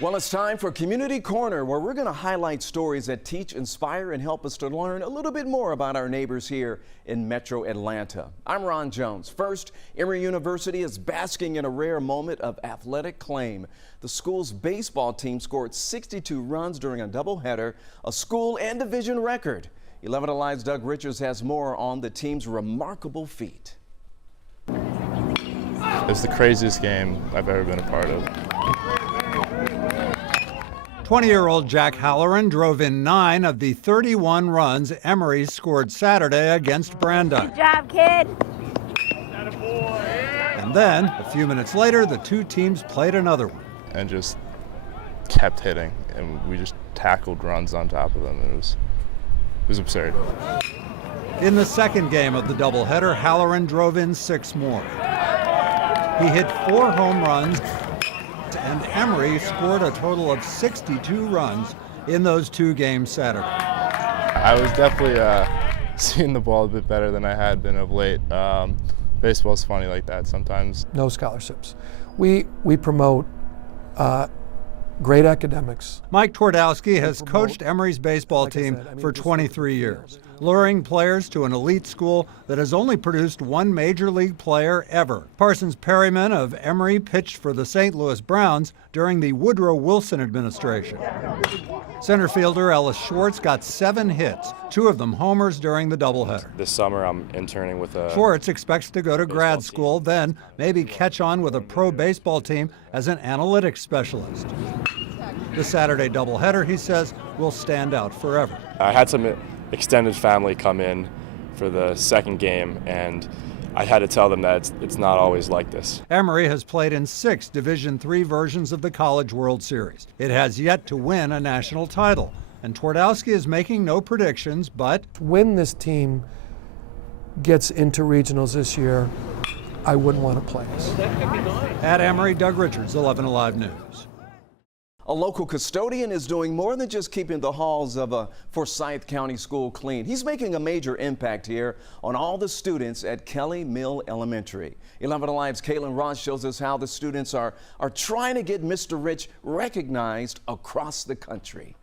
Well, it's time for Community Corner, where we're going to highlight stories that teach, inspire, and help us to learn a little bit more about our neighbors here in Metro Atlanta. I'm Ron Jones. First, Emory University is basking in a rare moment of athletic claim. The school's baseball team scored 62 runs during a doubleheader, a school and division record. 11 Alive's Doug Richards has more on the team's remarkable feat. It's the craziest game I've ever been a part of. 20-year-old Jack Halloran drove in 9 of the 31 runs Emory scored Saturday against Brandeis. Good job, kid. And then, a few minutes later, the two teams played another one. And just kept hitting, and we just tackled runs on top of them. It was absurd. In the second game of the doubleheader, Halloran drove in 6 more. He hit 4 home runs, and Emory scored a total of 62 runs in those 2 games Saturday. I was definitely seeing the ball a bit better than I had been of late. Baseball's funny like that sometimes. No scholarships. We promote great academics. Mike Twardowski has coached Emory's baseball team for 23 years, luring players to an elite school that has only produced 1 major league player ever. Parsons Perryman of Emory pitched for the St. Louis Browns during the Woodrow Wilson administration. Center fielder Ellis Schwartz got 7 hits, 2 of them homers during the doubleheader. This summer I'm interning with a... Schwartz expects to go to grad school, then maybe catch on with a pro baseball team as an analytics specialist. The Saturday doubleheader, he says, will stand out forever. I had some extended family come in for the second game, and I had to tell them that it's not always like this. Emory has played in 6 Division III versions of the College World Series. It has yet to win a national title, and Twardowski is making no predictions, but When this team gets into regionals this year, I wouldn't want to play us. At Emory, Doug Richards, 11 Alive News. A local custodian is doing more than just keeping the halls of a Forsyth County school clean. He's making a major impact here on all the students at Kelly Mill Elementary. 11 Alive's Caitlin Ross shows us how the students are trying to get Mr. Rich recognized across the country.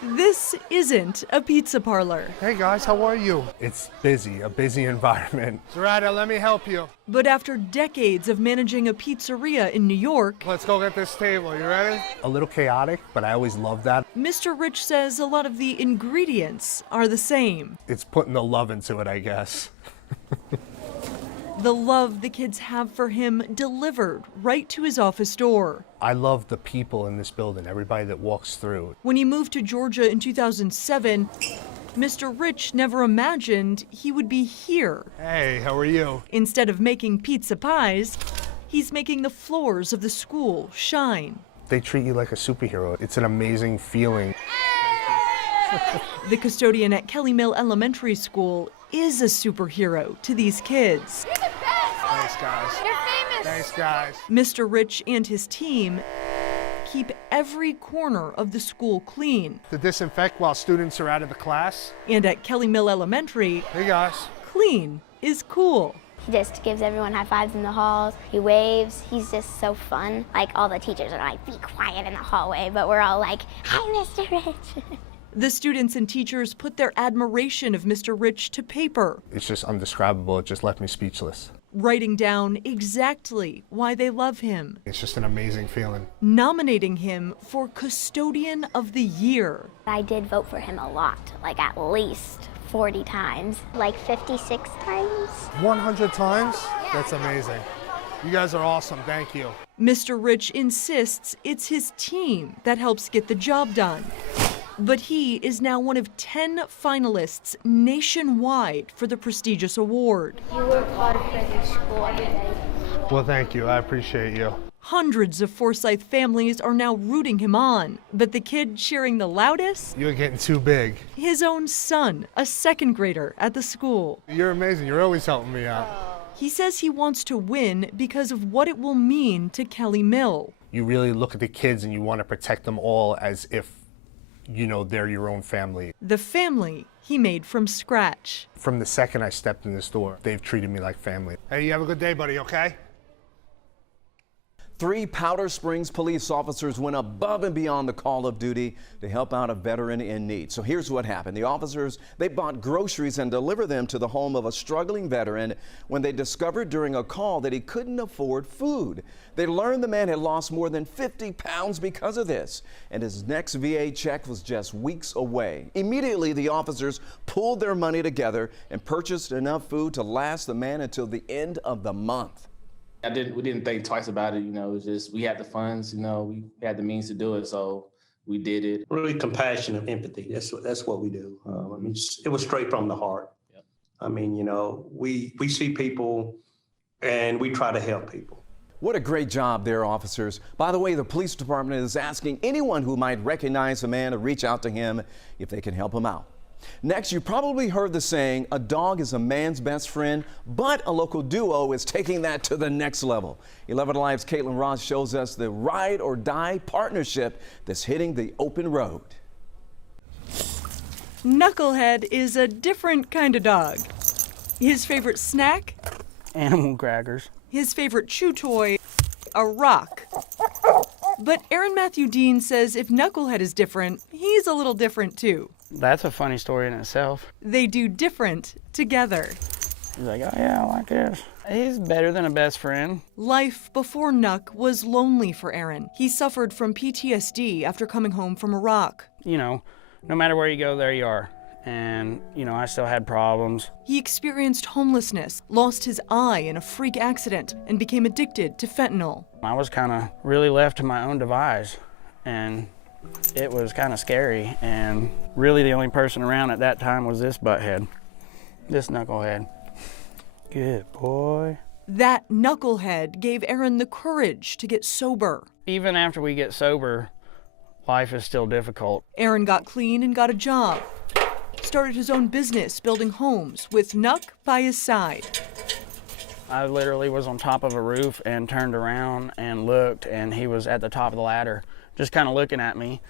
This isn't a pizza parlor. Hey guys, how are you? It's busy, a busy environment. Zerata, let me help you. But after decades of managing a pizzeria in New York, Let's go get this table, you ready? A little chaotic, but I always love that. Mr. Rich says a lot of the ingredients are the same. It's putting the love into it, I guess. The love the kids have for him delivered right to his office door. I love the people in this building, everybody that walks through. When he moved to Georgia in 2007, Mr. Rich never imagined he would be here. Hey, how are you? Instead of making pizza pies, he's making the floors of the school shine. They treat you like a superhero. It's an amazing feeling. The custodian at Kelly Mill Elementary School is a superhero to these kids. You're the best. Thanks, guys. You're famous. Thanks, guys. Mr. Rich and his team keep every corner of the school clean. To disinfect while students are out of the class. And at Kelly Mill Elementary, Hey, guys. clean is cool. He just gives everyone high fives in the halls. He waves. He's just so fun. Like, all the teachers are like, be quiet in the hallway, but we're all like, hi, Mr. Rich. The students and teachers put their admiration of Mr. Rich to paper, It's just undescribable. It just left me speechless. writing down exactly why they love him, It's just an amazing feeling. nominating him for Custodian of the Year. I did vote for him a lot, like at least 40 times. Like 56 times. 100 times? That's amazing. You guys are awesome. Thank you. Mr. Rich insists it's his team that helps get the job done. But he is now one of 10 finalists nationwide for the prestigious award. You work hard for this school every day. Well, thank you. I appreciate you. Hundreds of Forsyth families are now rooting him on, but the kid cheering the loudest? You're getting too big. His own son, a 2nd grader at the school. You're amazing. You're always helping me out. He says he wants to win because of what it will mean to Kelly Mill. You really look at the kids and you want to protect them all as if, you know, they're your own family. The family he made from scratch. From the second I stepped in this door, they've treated me like family. Hey, you have a good day, buddy, okay? 3 Powder Springs police officers went above and beyond the call of duty to help out a veteran in need. So here's what happened. The officers, they bought groceries and delivered them to the home of a struggling veteran when they discovered during a call that he couldn't afford food. They learned the man had lost more than 50 pounds because of this, and his next VA check was just weeks away. Immediately, the officers pulled their money together and purchased enough food to last the man until the end of the month. We didn't think twice about it, it was just, we had the funds, we had the means to do it, so we did it. Really compassion and empathy, that's what we do. It was straight from the heart. Yep. We see people and we try to help people. What a great job there, officers. By the way, the police department is asking anyone who might recognize the man to reach out to him if they can help him out. Next, you probably heard the saying, a dog is a man's best friend, but a local duo is taking that to the next level. 11 Alive's Caitlin Ross shows us the ride or die partnership that's hitting the open road. Knucklehead is a different kind of dog. His favorite snack? Animal crackers. His favorite chew toy? A rock. But Aaron Matthew Dean says if Knucklehead is different, he's a little different too. That's a funny story in itself. They do different together. He's like, oh yeah, I like this. He's better than a best friend. Life before Knuck was lonely for Aaron. He suffered from PTSD after coming home from Iraq. No matter where you go, there you are. And, I still had problems. He experienced homelessness, lost his eye in a freak accident, and became addicted to fentanyl. I was kind of really left to my own device, and it was kind of scary. And really the only person around at that time was this butthead, this knucklehead. Good boy. That knucklehead gave Aaron the courage to get sober. Even after we get sober, life is still difficult. Aaron got clean and got a job. Started his own business building homes with Knuck by his side. I literally was on top of a roof and turned around and looked, and he was at the top of the ladder, just kind of looking at me.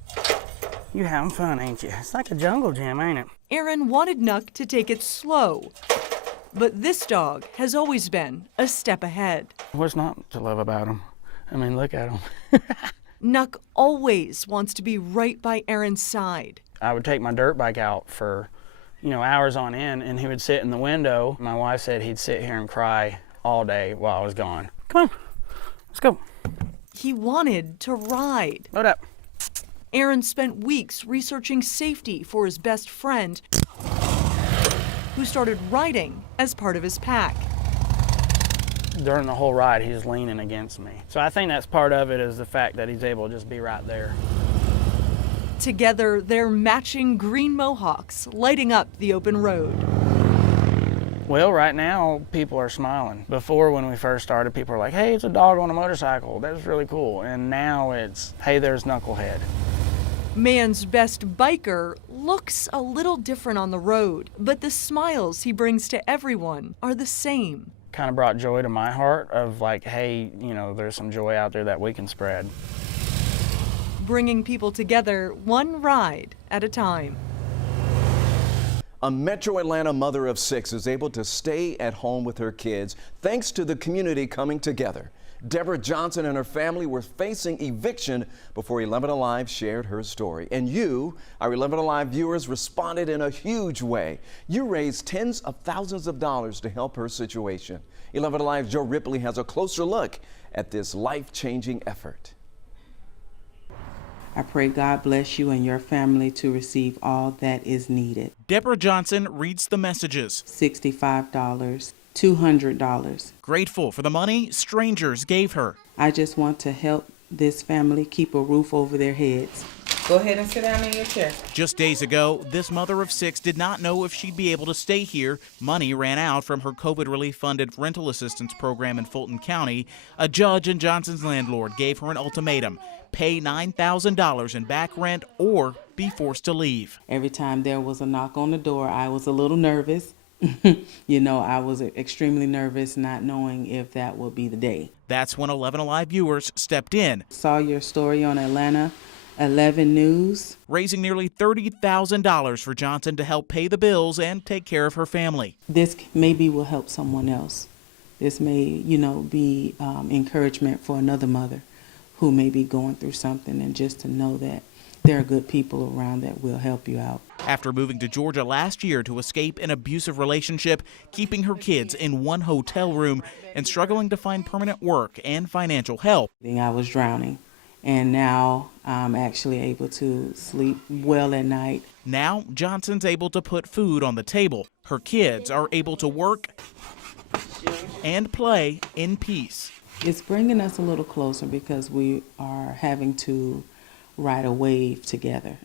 You having fun, ain't you? It's like a jungle gym, ain't it? Aaron wanted Knuck to take it slow, but this dog has always been a step ahead. What's not to love about him? Look at him. Knuck always wants to be right by Aaron's side. I would take my dirt bike out for, hours on end, and he would sit in the window. My wife said he'd sit here and cry all day while I was gone. Come on, let's go. He wanted to ride. Load up. Aaron spent weeks researching safety for his best friend, who started riding as part of his pack. During the whole ride, he's leaning against me. So I think that's part of it, is the fact that he's able to just be right there. Together, they're matching green mohawks, lighting up the open road. Well, right now, people are smiling. Before, when we first started, people were like, hey, it's a dog on a motorcycle. That's really cool. And now it's, hey, there's Knucklehead. Man's best biker looks a little different on the road, but the smiles he brings to everyone are the same. Kind of brought joy to my heart of like, hey, there's some joy out there that we can spread. Bringing people together one ride at a time. A Metro Atlanta mother of 6 is able to stay at home with her kids thanks to the community coming together. Deborah Johnson and her family were facing eviction before 11 Alive shared her story. And you, our 11 Alive viewers, responded in a huge way. You raised tens of thousands of dollars to help her situation. 11 Alive's Joe Ripley has a closer look at this life-changing effort. I pray God bless you and your family to receive all that is needed. Deborah Johnson reads the messages. $65, $200. Grateful for the money strangers gave her. I just want to help this family keep a roof over their heads. Go ahead and sit down in your chair. Just days ago, this mother of 6 did not know if she'd be able to stay here. Money ran out from her COVID relief-funded rental assistance program in Fulton County. A judge and Johnson's landlord gave her an ultimatum: pay $9,000 in back rent or be forced to leave. Every time there was a knock on the door, I was a little nervous. I was extremely nervous, not knowing if that would be the day. That's when 11 Alive viewers stepped in. Saw your story on Atlanta 11 News. Raising nearly $30,000 for Johnson to help pay the bills and take care of her family. This maybe will help someone else. This may, be encouragement for another mother. who may be going through something, and just to know that there are good people around that will help you out. After moving to Georgia last year to escape an abusive relationship, keeping her kids in one hotel room, and struggling to find permanent work and financial help. I was drowning, and now I'm actually able to sleep well at night. Now Johnson's able to put food on the table. Her kids are able to work and play in peace. It's bringing us a little closer because we are having to ride a wave together.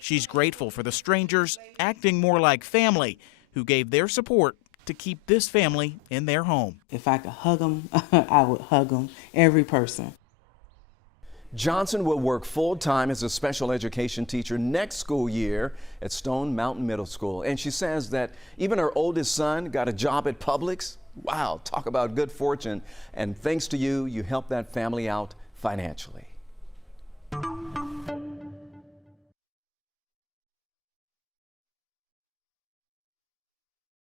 She's grateful for the strangers acting more like family who gave their support to keep this family in their home. If I could hug them, I would hug them, every person. Johnson will work full-time as a special education teacher next school year at Stone Mountain Middle School. And she says that even her oldest son got a job at Publix. Wow, talk about good fortune. And thanks to you, you helped that family out financially.